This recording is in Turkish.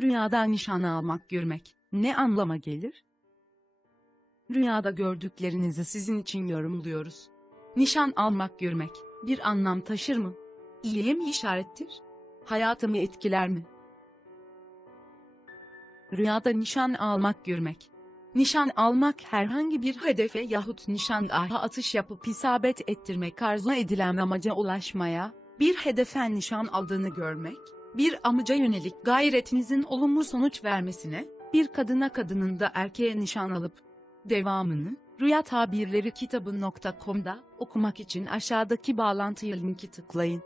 Rüyada nişan almak görmek ne anlama gelir? Rüyada gördüklerinizi sizin için yorumluyoruz. Nişan almak görmek bir anlam taşır mı? İyiye mi işarettir? Hayatımı etkiler mi? Rüyada nişan almak görmek. Nişan almak herhangi bir hedefe yahut nişangaha atış yapıp isabet ettirmek arzu edilen amaca ulaşmaya, bir hedefe nişan aldığını görmek, bir amaca yönelik gayretinizin olumlu sonuç vermesine, bir kadına kadının da erkeğe nişan alıp, devamını, Rüya Tabirleri kitabı.com'da okumak için aşağıdaki bağlantıya linki tıklayın.